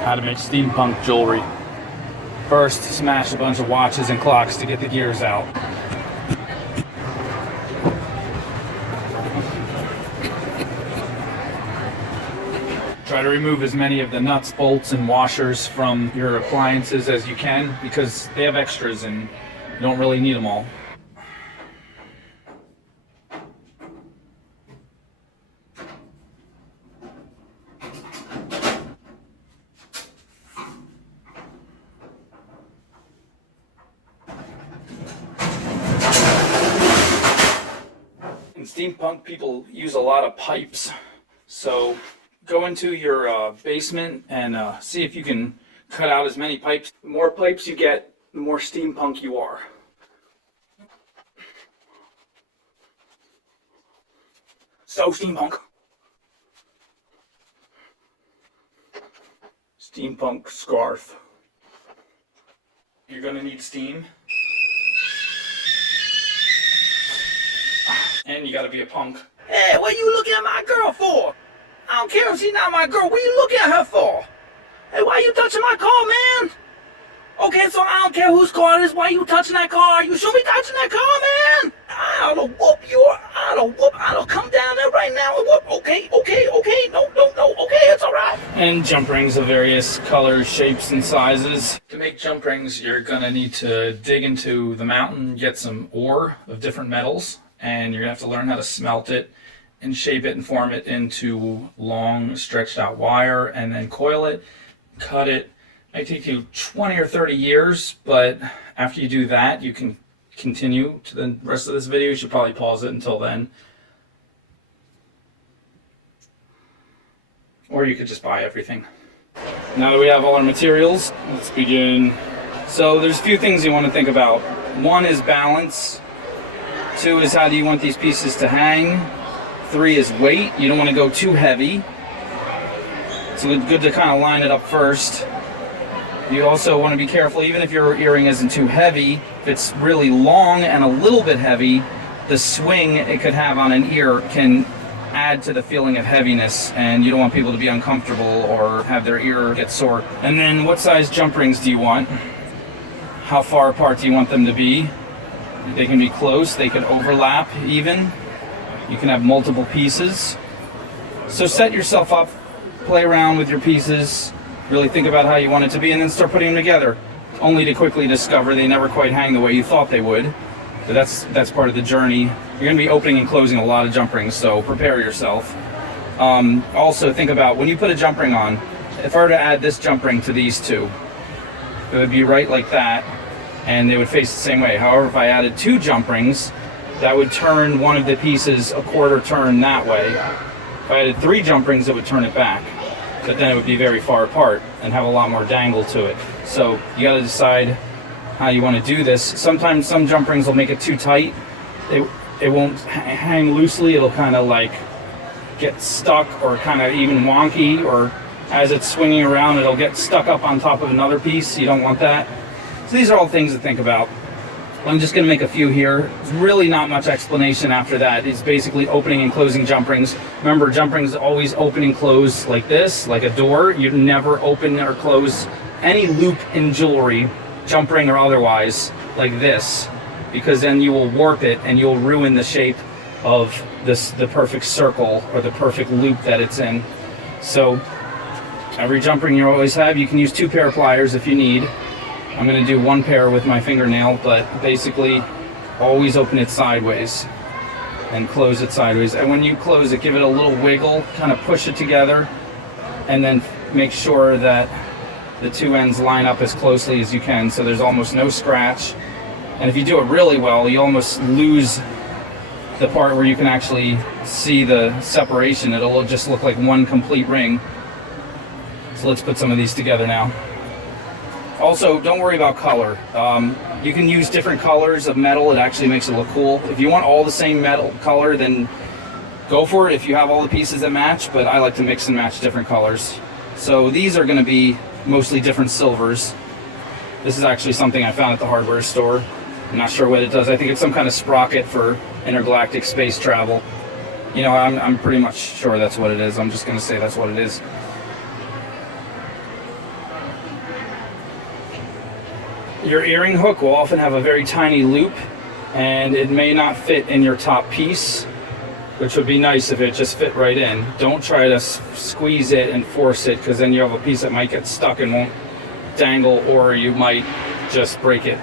How to make steampunk jewelry. First, smash a bunch of watches and clocks to get the gears out. Try to remove as many of the nuts, bolts, and washers from your appliances as you can because they have extras and you don't really need them all. In steampunk, people use a lot of pipes, so go into your basement and see if you can cut out as many pipes. The more pipes you get, the more steampunk you are. So steampunk. Steampunk scarf. You're gonna need steam. And you gotta be a punk. Hey, what are you looking at my girl for? I don't care if she's not my girl. What are you looking at her for? Hey, why are you touching my car, man? Okay, so I don't care whose car it is. Why are you touching that car? You shouldn't be touching that car, man. I'll whoop your, I'll come down there right now and whoop. Okay, no, okay, it's all right. And jump rings of various colors, shapes, and sizes. To make jump rings, you're gonna need to dig into the mountain, get some ore of different metals, and you're gonna have to learn how to smelt it and shape it and form it into long stretched out wire and then coil it, cut it. It might take you 20 or 30 years, but after you do that, you can continue to the rest of this video. You should probably pause it until then. Or you could just buy everything. Now that we have all our materials, let's begin. So there's a few things you want to think about. One is balance. 2 is how do you want these pieces to hang. 3 is weight. You don't want to go too heavy. So it's good to kind of line it up first. You also want to be careful, even if your earring isn't too heavy, if it's really long and a little bit heavy, the swing it could have on an ear can add to the feeling of heaviness, and you don't want people to be uncomfortable or have their ear get sore. And then what size jump rings do you want? How far apart do you want them to be? They can be close, they can overlap even. You can have multiple pieces. So set yourself up, play around with your pieces, really think about how you want it to be, and then start putting them together, only to quickly discover they never quite hang the way you thought they would. So that's part of the journey. You're going to be opening and closing a lot of jump rings, so prepare yourself. Also think about when you put a jump ring on, if I were to add this jump ring to these two, it would be right like that, and they would face the same way. However, if I added 2 jump rings, that would turn one of the pieces a quarter turn that way. If I added 3 jump rings, it would turn it back. But then it would be very far apart and have a lot more dangle to it. So you got to decide how you want to do this. Sometimes some jump rings will make it too tight. It won't hang loosely. It'll kind of like get stuck or kind of even wonky, or as it's swinging around, it'll get stuck up on top of another piece. You don't want that. So these are all things to think about. I'm just going to make a few here. It's really not much explanation after that. It's basically opening and closing jump rings. Remember, jump rings always open and close like this, like a door. You never open or close any loop in jewelry, jump ring or otherwise, like this, because then you will warp it and you'll ruin the shape of the perfect circle or the perfect loop that it's in. So every jump ring you always have, you can use 2 pair of pliers if you need. I'm going to do 1 pair with my fingernail, but basically always open it sideways and close it sideways. And when you close it, give it a little wiggle, kind of push it together, and then make sure that the 2 ends line up as closely as you can so there's almost no scratch. And if you do it really well, you almost lose the part where you can actually see the separation. It'll just look like one complete ring. So let's put some of these together now. Also, don't worry about color. You can use different colors of metal. It actually makes it look cool. If you want all the same metal color, then go for it if you have all the pieces that match, but I like to mix and match different colors. So these are going to be mostly different silvers. This is actually something I found at the hardware store. I'm not sure what it does. I think it's some kind of sprocket for intergalactic space travel. You know, I'm pretty much sure that's what it is. I'm just going to say that's what it is. Your earring hook will often have a very tiny loop, and it may not fit in your top piece, which would be nice if it just fit right in. Don't try to squeeze it and force it, because then you have a piece that might get stuck and won't dangle, or you might just break it.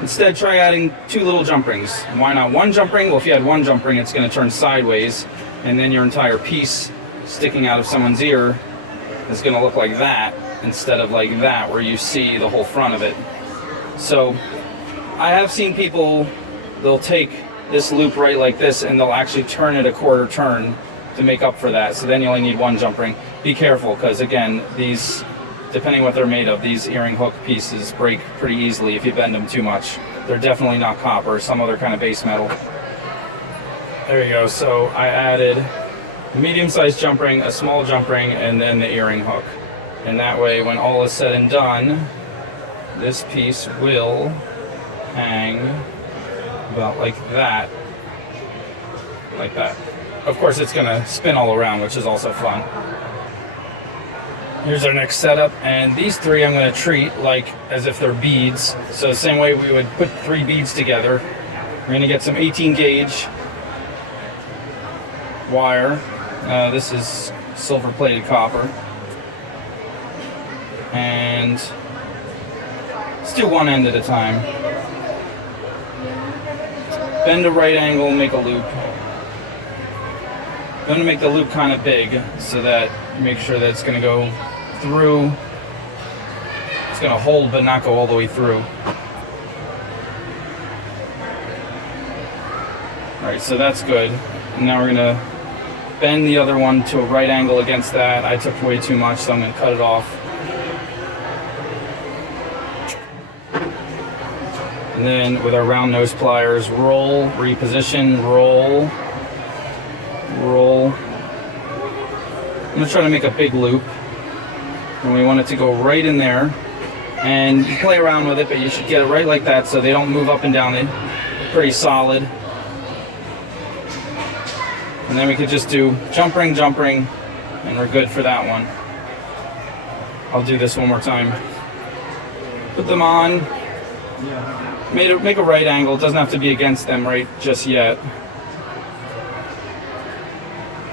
Instead, try adding 2 little jump rings. Why not 1 jump ring? Well, if you had 1 jump ring, it's going to turn sideways, and then your entire piece sticking out of someone's ear is going to look like that instead of like that, where you see the whole front of it. So I have seen people, they'll take this loop right like this and they'll actually turn it a quarter turn to make up for that. So then you only need 1 jump ring. Be careful, because again, these, depending what they're made of, these earring hook pieces break pretty easily if you bend them too much. They're definitely not copper, some other kind of base metal. There you go. So I added a medium-sized jump ring, a small jump ring, and then the earring hook. And that way, when all is said and done, this piece will hang about like that. Like that. Of course, it's going to spin all around, which is also fun. Here's our next setup, and these 3 I'm going to treat like as if they're beads. So the same way we would put 3 beads together, we're going to get some 18 gauge wire. This is silver plated copper. And let's do one end at a time. Bend a right angle, make a loop. I'm going to make the loop kind of big so that you make sure that it's going to go through. It's going to hold but not go all the way through. Alright, so that's good. And now we're going to bend the other one to a right angle against that. I took way too much, so I'm going to cut it off. And then with our round nose pliers, roll, reposition, roll, roll. I'm going to try to make a big loop. And we want it to go right in there. And you play around with it, but you should get it right like that so they don't move up and down. They're pretty solid. And then we could just do jump ring, and we're good for that one. I'll do this one more time. Put them on. Make a right angle. It doesn't have to be against them right just yet.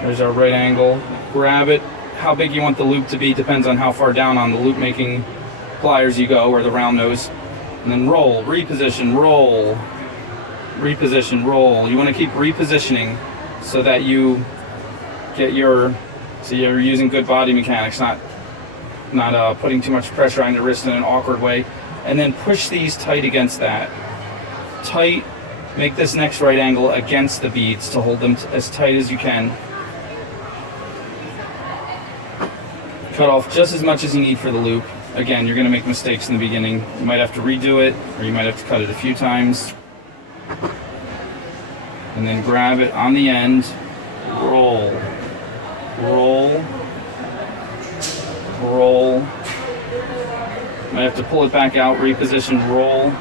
There's our right angle. Grab it. How big you want the loop to be depends on how far down on the loop making pliers you go, or the round nose. And then roll, reposition, roll, reposition, roll. You want to keep repositioning so that you get you're using good body mechanics, not putting too much pressure on your wrist in an awkward way. And then push these tight against that. Tight. Make this next right angle against the beads to hold them as tight as you can. Cut off just as much as you need for the loop. Again, you're going to make mistakes in the beginning. You might have to redo it, or you might have to cut it a few times. And then grab it on the end. Roll. Roll. Roll. Might have to pull it back out, reposition, roll.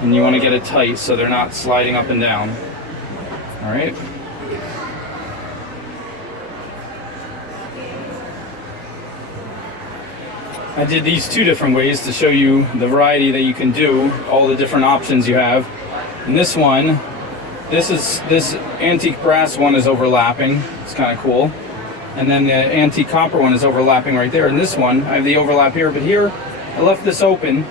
And you want to get it tight so they're not sliding up and down. Alright? I did these 2 different ways to show you the variety that you can do, all the different options you have. And this one, this antique brass one is overlapping. It's kind of cool. And then the antique copper one is overlapping right there. And this one, I have the overlap here, but here I left this open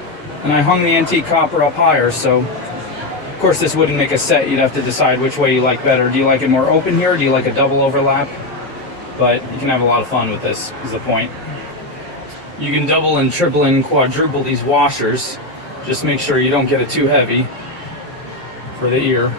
and I hung the antique copper up higher. So, of course, this wouldn't make a set. You'd have to decide which way you like better. Do you like it more open here? Or do you like a double overlap? But you can have a lot of fun with this, is the point. You can double and triple and quadruple these washers. Just make sure you don't get it too heavy for the ear.